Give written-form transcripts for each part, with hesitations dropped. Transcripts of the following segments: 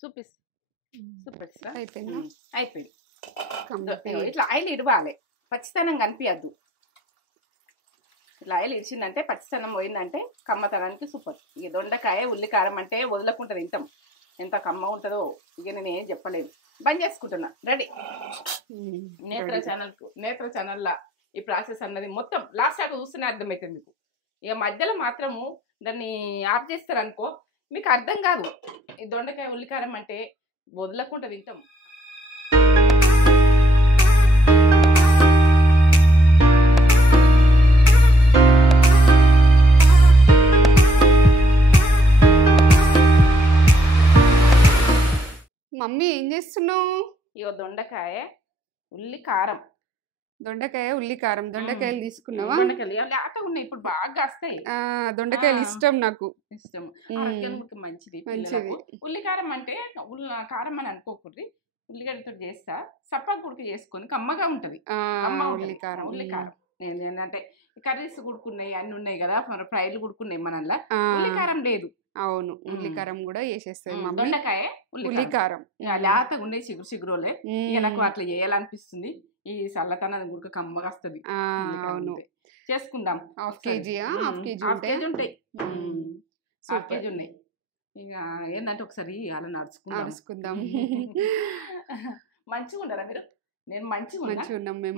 చూపిస్ చూపిస్తా అయిపోయిందా? అయిపోయింది. కంప్లీట్. ఇట్లా ఆయిల్ ఇడవాలి, పచ్చితనం కనిపించద్దు. ఇట్లా ఆయిల్ ఇడిచిందంటే పచ్చితనం పోయిందంటే కమ్మతనానికి సూపర్. ఇక దొండకాయ ఉల్లికారం అంటే వదలకుండా తింటాం, ఎంత కమ్మ ఉంటుందో ఇక నేను ఏం చెప్పలేదు. బంద్ చేసుకుంటున్నా. రెడీ. నేత్ర ఛానల్లా ఈ ప్రాసెస్ అన్నది మొత్తం లాస్ట్ దాకా చూస్తూనే అర్థమవుతుంది మీకు. ఇక మధ్యలో మాత్రము దాన్ని ఆఫ్ చేస్తారనుకో మీకు అర్థం కాదు. ఈ దొండకాయ ఉల్లికారం అంటే వదలకుండా తింటాం. మమ్మీ ఏం చేస్తున్నావు? ఇగో దొండకాయ ఉల్లికారం. దొండకాయ ఉల్లికారం. దొండకాయలు తీసుకున్నావా? దొండకాయలు లేత ఉన్నాయి, ఇప్పుడు బాగా వస్తాయి. దొండకాయలు ఇష్టం నాకు. ఇష్టం, ఆరోగ్యానికి మంచిది. ఉల్లికారం అంటే కారం అని అనుకోకూడదు, ఉల్లిగడ్డతో చేస్తా. సప్పగా కుడికి చేసుకొని కమ్మగా ఉంటది. ఉల్లికారం ఏంటంటే కర్రీస్ కుడుకున్నాయి, అన్ని ఉన్నాయి కదా, ఫ్రైలు కుడుకున్నాయి. మనల్లా ఉల్లికారం లేదు. అవును, ఉల్లికారం కూడా వేసేస్తుంది. దొండకాయ ఉల్లికారం లేతగా ఉండే చిగురు చిగురులే. ఇక నాకు అట్లా చేయాలనిపిస్తుంది. ఈ చల్లతనం గుడిక కమ్మగా వస్తుంది. అవును, చేసుకుందాం. హాఫ్ కేజీ ఉంటాయి, హాఫ్ కేజీ ఉన్నాయి. ఇక ఏంటంటే ఒకసారి అలా నడుచుకుందాం. మంచిగా ఉండరా మీరు? నేను మంచిగా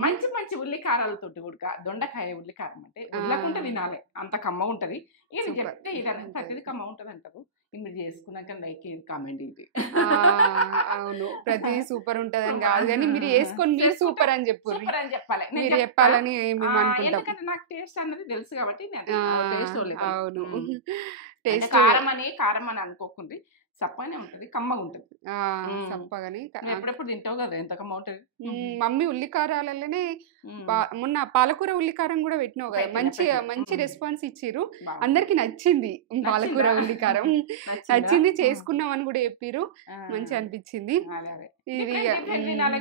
మంచి మంచి ఉల్లికారాలతో ఉడక దొండకాయ ఉల్లికారం అంటే వదలకుండా తినాలి, అంత కమ్మ ఉంటది. ఇక చెప్తే ఇదని ప్రతిదీ కమ్మ ఉంటది అంటారు. మీరు చేసుకున్నాక లైక్ కామెంట్ ఇది. అవును, ప్రతి సూపర్ ఉంటది అని కాదు కానీ మీరు వేసుకొని మీరు సూపర్ అని చెప్పాలి. మీరు చెప్పాలని ఎందుకంటే నాకు టేస్ట్ అన్నది తెలుసు కాబట్టి. అవును, టేస్ట్ కారం అని అనుకోకుండా సప్పగానే ఉంటది, కమ్మగా ఉంటది. సప్పగానే ఎప్పుడెప్పుడు తింటావు కదా, ఎంత కమ్మ ఉంటది. మమ్మీ ఉల్లికారాలనే మొన్న పాలకూర ఉల్లికారం కూడా పెట్టినావు కదా, మంచి రెస్పాన్స్ ఇచ్చిర్రు. అందరికి నచ్చింది పాలకూర ఉల్లికారం. నచ్చింది, చేసుకున్నాం అని కూడా చెప్పిర్రు. మంచి అనిపించింది.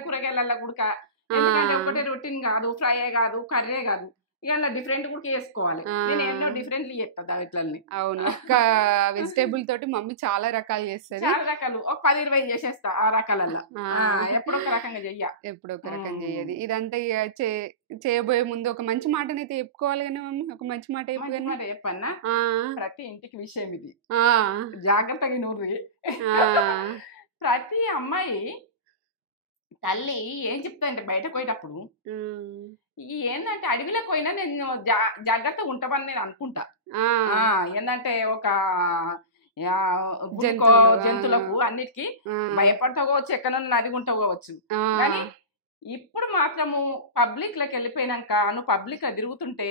కూరగాయల కూడా ఒకటే రొటీన్ కాదు, ఫ్రై కాదు, కర్రీ కాదు, ఇలా డిఫరెంట్ కూడా చేసుకోవాలి. నేను ఎన్నో డిఫరెంట్లీ చెప్తా ఇట్లని. అవును, ఒక్క వెజిటేబుల్ తోటి మమ్మీ చాలా రకాలు చేస్తుంది. చాలా రకాలు, ఒక 10-20 చేసేస్తా ఆ రకాలల్లో. ఎప్పుడో ఒక రకంగా ఎప్పుడో ఒక రకం చెయ్యదు. ఇదంతా చేయబోయే ముందు ఒక మంచి మాటనైతే చెప్పుకోవాలి కానీ మమ్మీ, ఒక మంచి మాట చెప్పన్నా. ప్రతి ఇంటికి విషయం ఇది, జాగ్రత్తగా నూరి. ప్రతి అమ్మాయి తల్లి ఏం చెప్తానంటే బయటకు పోయేటప్పుడు ఏంటంటే అడవిలోకి పోయినా నేను జాగ్రత్తగా ఉంటామని నేను అనుకుంటా. ఏంటంటే ఒక జంతువులకు అన్నిటికీ భయపడతావచ్చు, ఎక్కడన్నా నదిగి ఉంటావచ్చు. కానీ ఇప్పుడు మాత్రము పబ్లిక్ లోకి వెళ్ళిపోయినాక నువ్వు పబ్లిక్ లో తిరుగుతుంటే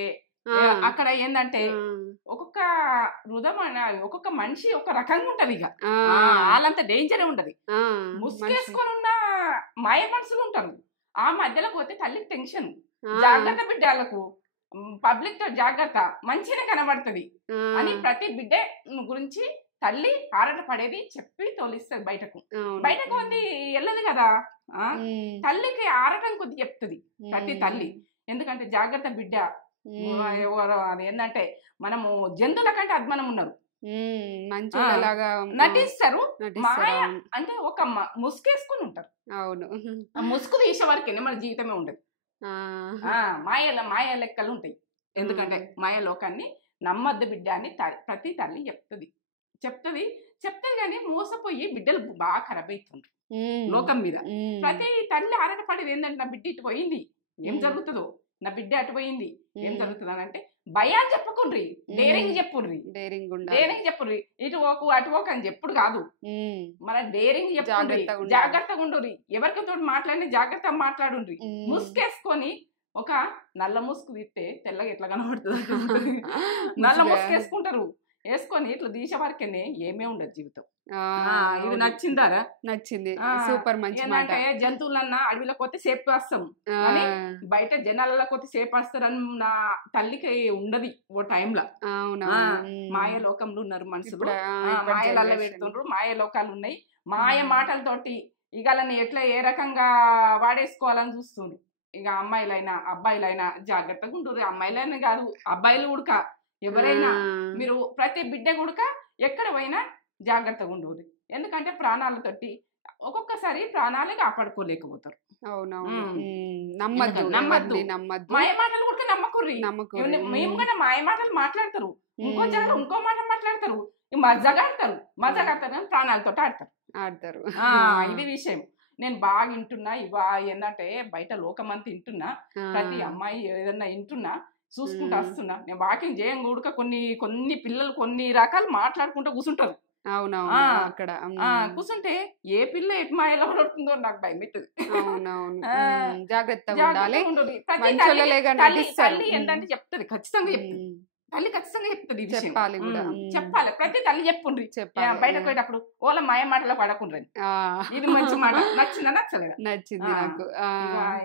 అక్కడ ఏంటంటే ఒక్కొక్క ఒక్కొక్క మనిషి ఒక రకంగా ఉంటది. ఇక వాళ్ళంత డేంజరే ఉంటది. ముసుగేసుకొని ఉన్న మాయ మనుషులు ఉంటారు. ఆ మధ్యలో పోతే తల్లికి టెన్షన్, జాగ్రత్త బిడ్డలకు, పబ్లిక్ తో జాగ్రత్త, మంచిగా కనబడుతుంది అని ప్రతి బిడ్డ గురించి తల్లి ఆరాట పడేది చెప్పి తోలిస్తుంది బయటకు. బయటకు ఉంది వెళ్ళదు కదా, తల్లికి ఆరాటం కొద్ది చెప్తుంది ప్రతి తల్లి. ఎందుకంటే జాగ్రత్త బిడ్డ అది ఏంటంటే మనము జంతువుల కంటే అద్మానం ఉన్నారు, నటిస్తారు. మాయ అంటే ఒక ముసుగేసుకుని ఉంటారు. అవును, ముసుగు తీసే వరకే మన జీవితమే ఉండదు. మాయ లెక్కలు ఉంటాయి. ఎందుకంటే మాయ లోకాన్ని నమ్మద్దు బిడ్డ అని ప్రతి తల్లి చెప్తుంది కానీ మోసపోయి బిడ్డలు బాగా ఖరాబ్ అవుతుండ్రు లోకం మీద. ప్రతి తల్లి ఆరాటపడేది ఏంటంటే నా బిడ్డ ఇటు పోయింది, ఏం జరుగుతుందో, నా బిడ్డ అటు పోయింది, ఏం జరుగుతుంది అని. అంటే భయాన్ని చెప్పుకుండ్రి, డేరింగ్ చెప్పుండ్రి, ఇటు ఓకు అటు ఓకు అని చెప్పుడు కాదు, మన డేరింగ్ చెప్పుండ్రి, జాగ్రత్తగా ఉండుర్రి. ఎవరితో మాట్లాడి జాగ్రత్తగా మాట్లాడుండ్రి. ముసుకేసుకొని ఒక నల్ల ముసుగు తీస్తే తెల్లగా ఎట్లా కనబడుతుంది, నల్ల ముసుగు వేసుకుంటారు. వేసుకొని ఇట్లా తీసే వరకేనే ఏమే ఉండదు జీవితం. ఇది నచ్చిందారా? నచ్చింది, సూపర్. మంచి ఏంటంటే జంతువులన్నా అడవిలోకి పోతే సేఫ్ వస్తాం కానీ బయట జనాలలో పోతే సేఫ్ వస్తారని నా తల్లికి ఉండదు ఓ టైంలో. మాయ లోకంలో ఉన్నారు మనుషులు, మాయలలో పెడుతుండ్రు, మాయ లోకాలు ఉన్నాయి. మాయ మాటలతోటి ఇక ఎట్లా ఏ రకంగా వాడేసుకోవాలని చూస్తుండ్రు. ఇక అమ్మాయిలైనా అబ్బాయిలైనా జాగ్రత్తగా ఉంటుంది. అమ్మాయిలైనా కాదు, అబ్బాయిలు ఉడక ఎవరైనా మీరు ప్రతి బిడ్డ గుడక ఎక్కడ పోయినా జాగ్రత్తగా ఉండదు. ఎందుకంటే ప్రాణాలతోటి ఒక్కొక్కసారి ప్రాణాలే కాపాడుకోలేకపోతారు. అవునవును. ఉమ్. నమ్మద్దు, నమ్మద్దు. నమ్మద్దు. మాయ మాటలు కూడా నమ్మకుర్రి. మేము కూడా మాయ మాటలు మాట్లాడతారు, ఇంకో జాగా ఇంకో మాట మాట్లాడతారు, మజాగా ఆడతారు కానీ ప్రాణాలతో ఆడతారు. ఇది విషయం. నేను బాగా వింటున్నా. ఏంటంటే బయట లోకమంతా వింటున్నా, ప్రతి అమ్మాయి ఏదన్నా వింటున్నా, చూసుకుంటూ వస్తున్నా. నేను వాకింగ్ చేయం కూడక కొన్ని పిల్లలు కొన్ని రకాలు మాట్లాడుకుంటూ కూర్చుంటారు. అవునవును. అక్కడ కూర్చుంటే ఏ పిల్ల ఎటు మాయలో పడుతుందో నాకు భయం అవుతుంది. అవునవును. జాగ్రత్తగా ఉండాలి. తల్లి ఏంటంటే చెప్తుంది, ఖచ్చితంగా చెప్తుంది. తల్లి ఖచ్చితంగా చెప్తుంది. చెప్పాలి కూడా, చెప్పాలి. ప్రతి తల్లి చెప్పుండ్రి బయటకు పోయేటప్పుడు ఓల మాయ మాటలో పడకుండ్రి. ఇది మంచి మాట. నచ్చిందా నచ్చలేదు? నచ్చింది నాకు.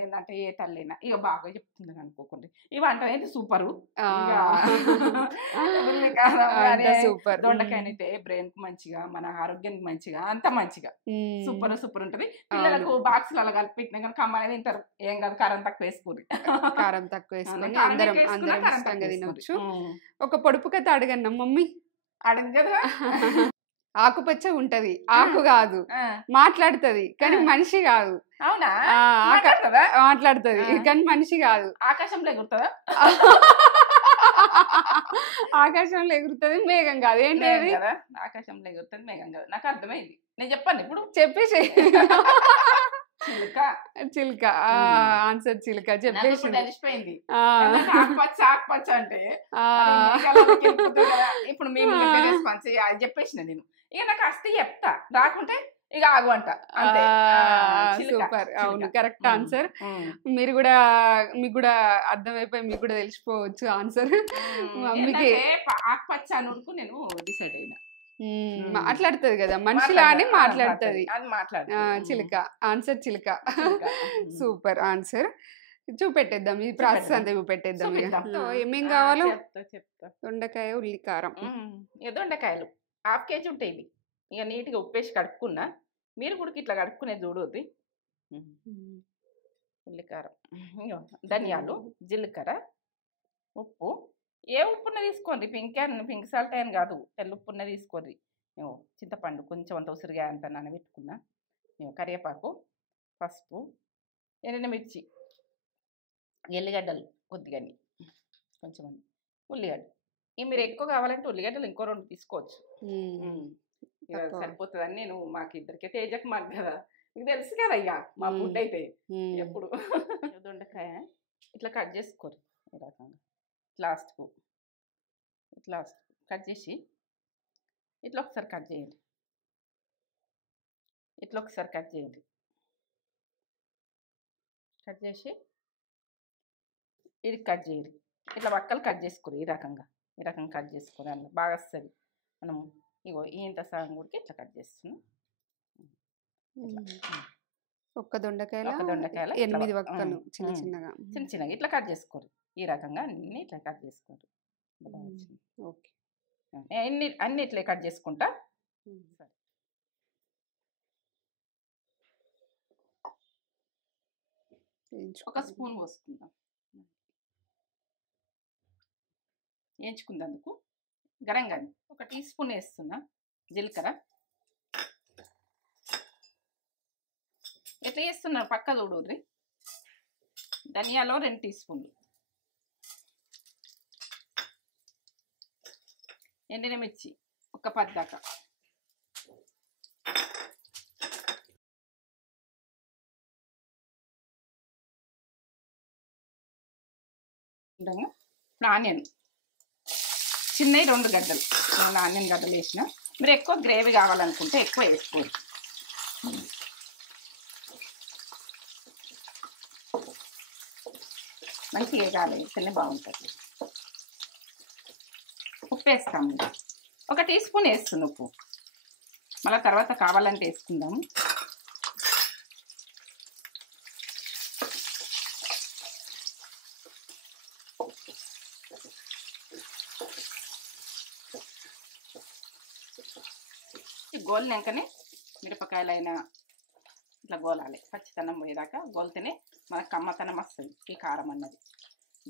ఏంటంటే ఏ తల్లినా ఇక బాగా చెప్తుంది అనుకోకండి. ఇవి అంటే సూపరు. సూపర్. దొండకాయనైతే బ్రెయిన్ కు మంచిగా, మన ఆరోగ్యానికి మంచిగా, అంత మంచిగా సూపర్ సూపర్ ఉంటది. పిల్లలకు బాక్స్ అలా కలిపి పెట్టినా కానీ కమ్మనే తింటారు. ఏం కాదు, కారం తక్కువ వేసుకోరు. కారం తక్కువ వేసుకొని అందరం ఇష్టంగా తినొచ్చు. ఒక పొడుపు కథ అడగన్నా మమ్మీ? అడగదు కదా. ఆకుపచ్చ ఉంటది, ఆకు కాదు, మాట్లాడుతది కానీ మనిషి కాదు. అవునా? మాట్లాడుతది కానీ మనిషి కాదు. ఆకాశంలో ఎగురుతుందా? ఆకాశంలో ఎగురుతుంది, మేఘం కాదు. ఏంటి కదా? ఆకాశంలో ఎగురుతుంది, మేఘం కాదు. నాకు అర్థమైంది. నేను చెప్పాను ఇప్పుడు. చెప్పేసి చిలుక. చిలుక ఆన్సర్ చిలుక చెప్పేసి తెలిసిపోయింది. ఆకుపచ్చ అంటే ఇప్పుడు మేము రెస్పాన్స్ చెప్పేసిన నేను. ఇక నాకు అస్తే చెప్తా, రాకుంటే ఇక ఆగు అంట. సూపర్. అవును, కరెక్ట్ ఆన్సర్. మీకు కూడా అర్థమైపోయి మీకు కూడా తెలిసిపోవచ్చు ఆన్సర్. మమ్మీకి ఆకుపచ్చ అనుకు నేను డిసైడ్ అయినా. మాట్లాడుతుంది కదా, మనిషిలా అని మాట్లాడుతుంది. చిలుక. ఆన్సర్ చిలుక. Super answer. చూపెట్టేద్దాం, ఈ ప్రాసెస్ అంతా చూపెట్టేద్దాం. ఏమేం కావాలో చెప్తా. దొండకాయ, ఉల్లికారం. దొండకాయలు 1/2 kg ఉంటాయి. ఇవి ఇక నీట్గా ఉప్పేసి కడుక్కున్నా. మీరు కూడా ఇట్లా కడుక్కునేది చూడవద్ది. ఉల్లికారం, ధనియాలు, జీలకర్ర, ఉప్పు. ఏ ఉప్పున్న తీసుకోండి, పింక్ సాల్ట్ అని కాదు, తెల్ల ఉప్పున్న తీసుకోండి. చింతపండు కొంచెం అంత ఉసిరిగా అంత నానబెట్టుకున్నా. కరివేపాకు, పసుపు, ఎండుమిర్చి, ఎల్లిగడ్డలు కొద్దిగా, కొంచెం ఉల్లిగడ్డ. ఇక మీరు ఎక్కువ కావాలంటే ఉల్లిగడ్డలు ఇంకో 2 తీసుకోవచ్చు. సరిపోతుందని నేను మాకు ఇద్దరికే తేజకు మాకు కదా, మీకు తెలుసు కదా ఇక మా ఫుడ్ అయితే ఎప్పుడు. దొండకాయ ఇట్లా కట్ చేసుకోరు ఈ రకంగా. ఇట్లా కట్ చేసి ఇట్లా ఒకసారి కట్ చేయండి. కట్ చేసి ఇది కట్ చేయండి. ఇట్లా వక్కలు కట్ చేసుకోరు ఈ రకంగా కట్ చేసుకోరు. అన్న బాగా వస్తుంది. మనం ఇగో ఇంత సగం కూడా ఇట్లా కట్ చేస్తున్నాం. ఒక్క దొండకాయలో 8 వక్కలు చిన్నగా ఇట్లా కట్ చేసుకోరు. ఈ రకంగా అన్ని ఇట్లా కట్ చేసుకోరు. ఓకే, అన్ని ఇట్లా కట్ చేసుకుంటా. ఒక స్పూన్ పోసుకుందాం. వేయించుకుందందుకు గరంగా 1 టీ స్పూన్ వేస్తున్నా. జీలకర్ర ఎట్లా వేస్తున్నా పక్క చూడుర్రి. ధనియాలో 2 టీ స్పూన్లు, ఎండినమిర్చి ఒక 10 దాకా, ఆనియన్ చిన్నవి 2 గడ్డలు. నేను ఆనియన్ గడ్డలు వేసిన. మీరు ఎక్కువ గ్రేవీ కావాలనుకుంటే ఎక్కువ వేసుకోండి. మంచిగా కాలేస్తేనే బాగుంటుంది. ఉప్పు వేస్తాము. 1 టీ స్పూన్ వేస్తున్నాం ఉప్పు. మళ్ళీ తర్వాత కావాలంటే వేసుకుందాము. గోలినాకనే మిరపకాయలైనా ఇట్లా గోలాలి. పచ్చితనం పోయేదాకా గోలితేనే మనకు కమ్మతనం వస్తుంది ఈ కారం అన్నది.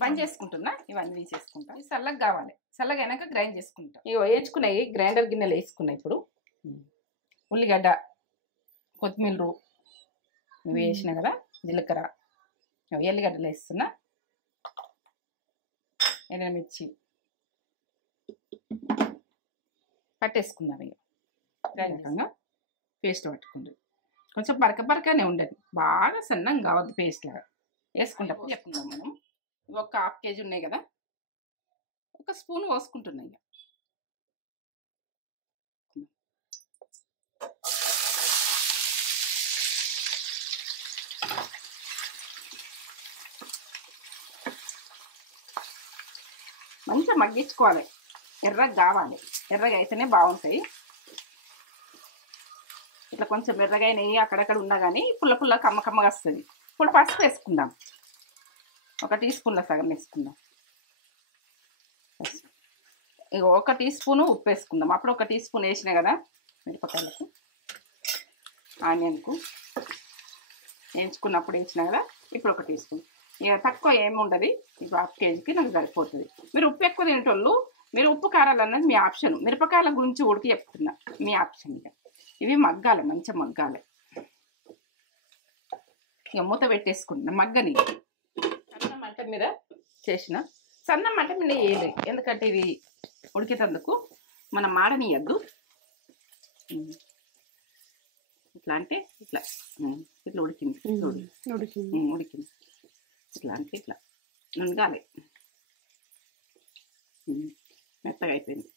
బంద్ చేసుకుంటున్నా. ఇవన్నీ తీసేసుకుంటా. చల్లగా కావాలి. చల్లగా అయినాక గ్రైండ్ చేసుకుంటా. ఇవి వేయించుకున్నాయి గ్రైండర్ గిన్నెలు వేసుకున్నాయి. ఇప్పుడు ఉల్లిగడ్డ, కొత్తిమీర ఇవి వేసిన కదా, జీలకర్ర, ఎల్లిగడ్డలు వేస్తున్నా, ఎండుమిర్చి పట్టేసుకుందాం. ఇక రకంగా పేస్ట్ పట్టుకుంటుంది. కొంచెం బరకనే ఉండదు, బాగా సన్నంగా కావద్దు పేస్ట్ లాగా. వేసుకుంటప్పుడు చెప్పుకుందాం మనం. ఒక 1/2 kg ఉన్నాయి కదా, 1 స్పూన్ పోసుకుంటున్నాయి. మంచిగా మగ్గించుకోవాలి, ఎర్రగా కావాలి. ఎర్రగా అయితేనే బాగుంటాయి. ఇట్లా కొంచెం ఎర్రగా నెయ్యి అక్కడక్కడ ఉన్నా కానీ పుల్ల కమ్మగా వస్తుంది. ఇప్పుడు పసుపు వేసుకుందాం, 1 టీ స్పూన్ల సగం వేసుకుందాం. ఇక 1 టీ స్పూను ఉప్పు వేసుకుందాం. అప్పుడు 1 టీ స్పూన్ వేసినా కదా మిరపకాయలకు, ఆనియన్కు వేయించుకున్నప్పుడు వేసినా కదా, ఇప్పుడు 1 టీ స్పూన్. ఇక తక్కువ ఏమి ఉండదు, ఇప్పుడు 1/2 kgకి నాకు సరిపోతుంది. మీరు ఉప్పు ఎక్కువ తినేటోళ్ళు మీరు ఉప్పు కారాలు అన్నది మీ ఆప్షన్. మిరపకాయల గురించి ఉడికి చెప్తున్నా, మీ ఆప్షన్. ఇవి మగ్గాలి, మంచిగా మగ్గాలి. ఇక మూత పెట్టేసుకుంటున్నా మగ్గని. సన్న మంట మీద చేసిన, సన్న మంట మీద వేయలేదు, ఎందుకంటే ఇది ఉడికేటందుకు మనం మాడనియద్దు. ఇట్లా అంటే ఇట్లా ఉడికింది, ఉడికింది. ఇట్లా అంటే ఇట్లా ననగాలి, మెత్తగా అయిపోయింది.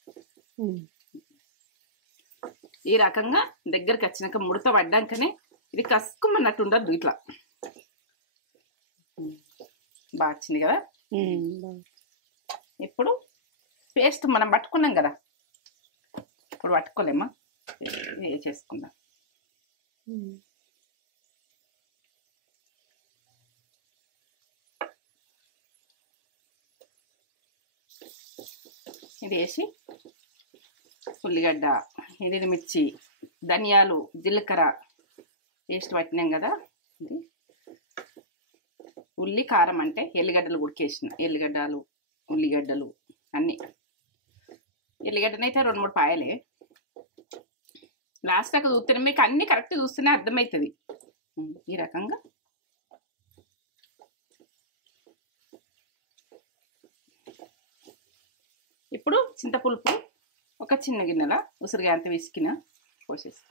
ఈ రకంగా దగ్గరికి వచ్చినాక ముడత పడ్డాకనే ఇది కసుకుమన్నట్టు ఉండద్దు, ఇట్లా బాగా వచ్చింది కదా. ఇప్పుడు పేస్ట్ మనం పట్టుకున్నాం కదా, ఇప్పుడు పట్టుకోలేమా, చేసుకుందాం. ఇది వేసి ఉల్లిగడ్డ, ఎండుమిర్చి, ధనియాలు, జీలకర్ర పేస్ట్ పట్టినాం కదా. ఇది ఉల్లి కారం అంటే ఎల్లిగడ్డలు ఉడికేసిన, ఉల్లిగడ్డలు అన్నీ. ఎల్లిగడ్డనైతే 2-3 పాయలే. లాస్ట్ దాకా చూస్తే మీకు అన్నీ కరెక్ట్ చూస్తేనే అర్థమవుతుంది. ఈ రకంగా ఇప్పుడు చింతపులుపు ఒక చిన్న గిన్నెల ఉసిరిగా అంత విసికిన పోసేసి,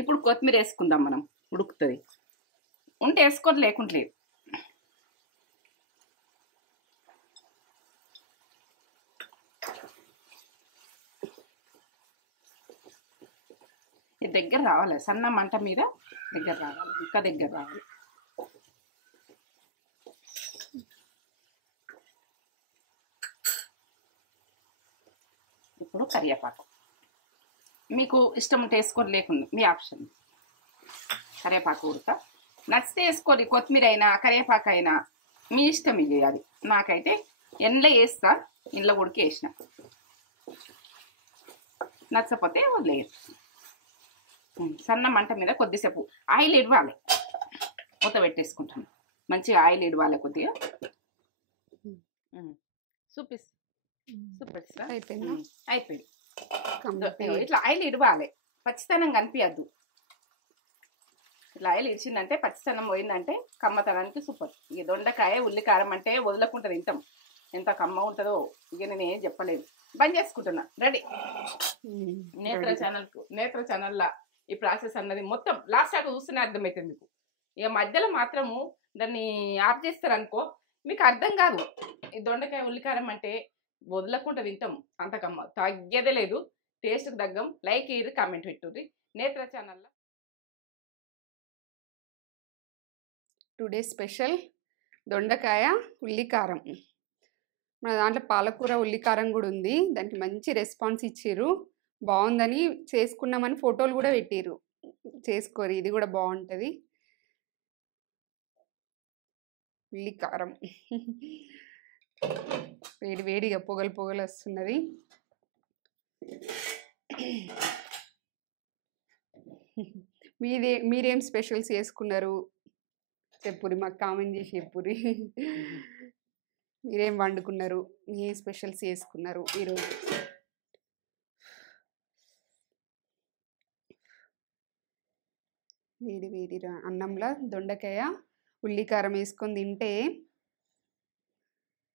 ఇప్పుడు కొత్తిమీర వేసుకుందాం. మనం ఉడుకుతుంది ఉంటే వేసుకోవడం, లేకుంటలేదు. ఇది దగ్గర రావాలి, సన్న మంట మీద దగ్గర రావాలి, ఇంకా దగ్గర రావాలి. ఇప్పుడు కరివేపాకు మీకు ఇష్టం ఉంటే వేసుకోండి, లేకుండా మీ ఆప్షన్. కరివేపాకు ఉడక నచ్చితే వేసుకోండి, కొత్తిమీర అయినా కరివేపాకు అయినా మీ ఇష్టం. ఇది అది నాకైతే ఎండ్లో వేస్తా, ఇంట్లో ఉడికి వేసిన, నచ్చకపోతే వదిలేదు. సన్న మంట మీద కొద్దిసేపు ఆయిల్ ఇవ్వాలి, మూత పెట్టేసుకుంటాను. మంచిగా ఆయిల్ ఇవ్వాలి కొద్దిగా. అయిపోయింది. ఇట్లా ఆయిల్ ఇవ్వాలి, పచ్చితనం కనిపించద్దు. ఇట్లా ఆయిల్ ఇచ్చిందంటే పచ్చితనం పోయిందంటే కమ్మతనానికి సూపర్. ఇక దొండకాయ ఉల్లికారం అంటే వదలకుండా తింటాం, ఎంత కమ్మ ఉంటుందో ఇక నేను ఏం చెప్పలేదు. బంద్ చేసుకుంటున్నా, రెడీ. నేత్ర ఛానల్లో ఈ ప్రాసెస్ అన్నది మొత్తం లాస్ట్ దాకా చూస్తూనే అర్థమవుతుంది మీకు. ఇక మధ్యలో మాత్రము దాన్ని ఆఫ్ చేస్తారనుకో మీకు అర్థం కాదు. ఈ దొండకాయ ఉల్లికారం అంటే వదలకుండా తింటాం, అంతకమ్మ తగ్గేదే లేదు. టేస్ట్కి తగ్గం. లైక్ ఇయ్యి, కామెంట్ పెట్టుర్రి. నేత్ర ఛానల్లో టుడే స్పెషల్ దొండకాయ ఉల్లికారం. మన దాంట్లో పాలకూర ఉల్లికారం కూడా ఉంది, దానికి మంచి రెస్పాన్స్ ఇచ్చిర్రు. బాగుందని చేసుకున్నామని ఫోటోలు కూడా పెట్టిర్రు, చేసుకోరు. ఇది కూడా బాగుంటుంది, ఉల్లికారం. వేడి వేడిగా పొగలు వస్తున్నది. మీరేం స్పెషల్స్ చేసుకున్నారు చెప్పురి, మాకు కామెంట్ చేసి చెప్పురి. మీరేం వండుకున్నారు, ఏ స్పెషల్స్ చేసుకున్నారు ఈరోజు? వేడి వేడి అన్నంలో దొండకాయ ఉల్లికారం వేసుకొని తింటే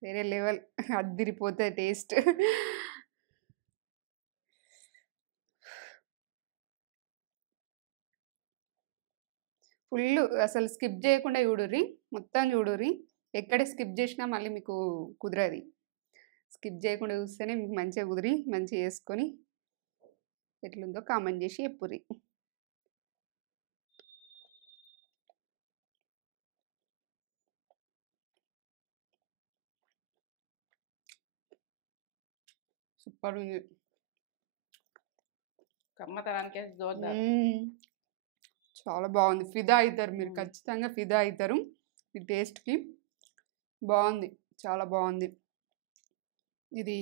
వేరే లెవెల్, అద్దిరిపోతుంది టేస్ట్. ఫుల్ అసలు స్కిప్ చేయకుండా చూడుర్రి, మొత్తం చూడుర్రి. ఎక్కడ స్కిప్ చేసినా మళ్ళీ మీకు కుదరది. స్కిప్ చేయకుండా చూస్తేనే మీకు మంచిగా కుదిరి మంచిగా వేసుకొని ఎట్లుందో కామెంట్ చేసి చెప్పుర్రి. సూపర్ ఉంది. కమ్మతనానికి జోర్దార్. చాలా బాగుంది. ఫిదా అవుతారు మీరు, ఖచ్చితంగా ఫిదా అవుతారు ఈ టేస్ట్కి. బాగుంది, చాలా బాగుంది. ఇది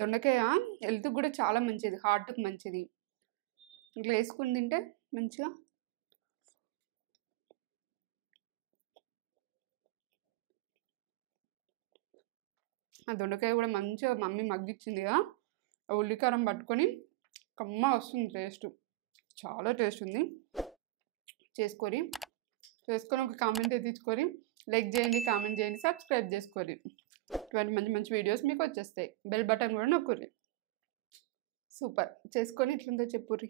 దొండకాయ హెల్త్కి కూడా చాలా మంచిది, హార్ట్కి మంచిది. ఇట్లా వేసుకుని తింటే మంచిగా ఆ దొండకాయ కూడా మంచిగా మమ్మీ మగ్గిచ్చిందిగా, ఆ ఉల్లికారం పట్టుకొని కమ్మ వస్తుంది టేస్ట్, చాలా టేస్ట్ ఉంది. చేసుకొని ఒక కామెంట్ తెచ్చుకొని లైక్ చేయండి, కామెంట్ చేయండి, సబ్స్క్రైబ్ చేసుకోండి. ఇటువంటి మంచి మంచి వీడియోస్ మీకు వచ్చేస్తాయి. బెల్ బటన్ కూడా నొక్కుర్రి. సూపర్. చేసుకొని ఇట్లుందో చెప్పుర్రి.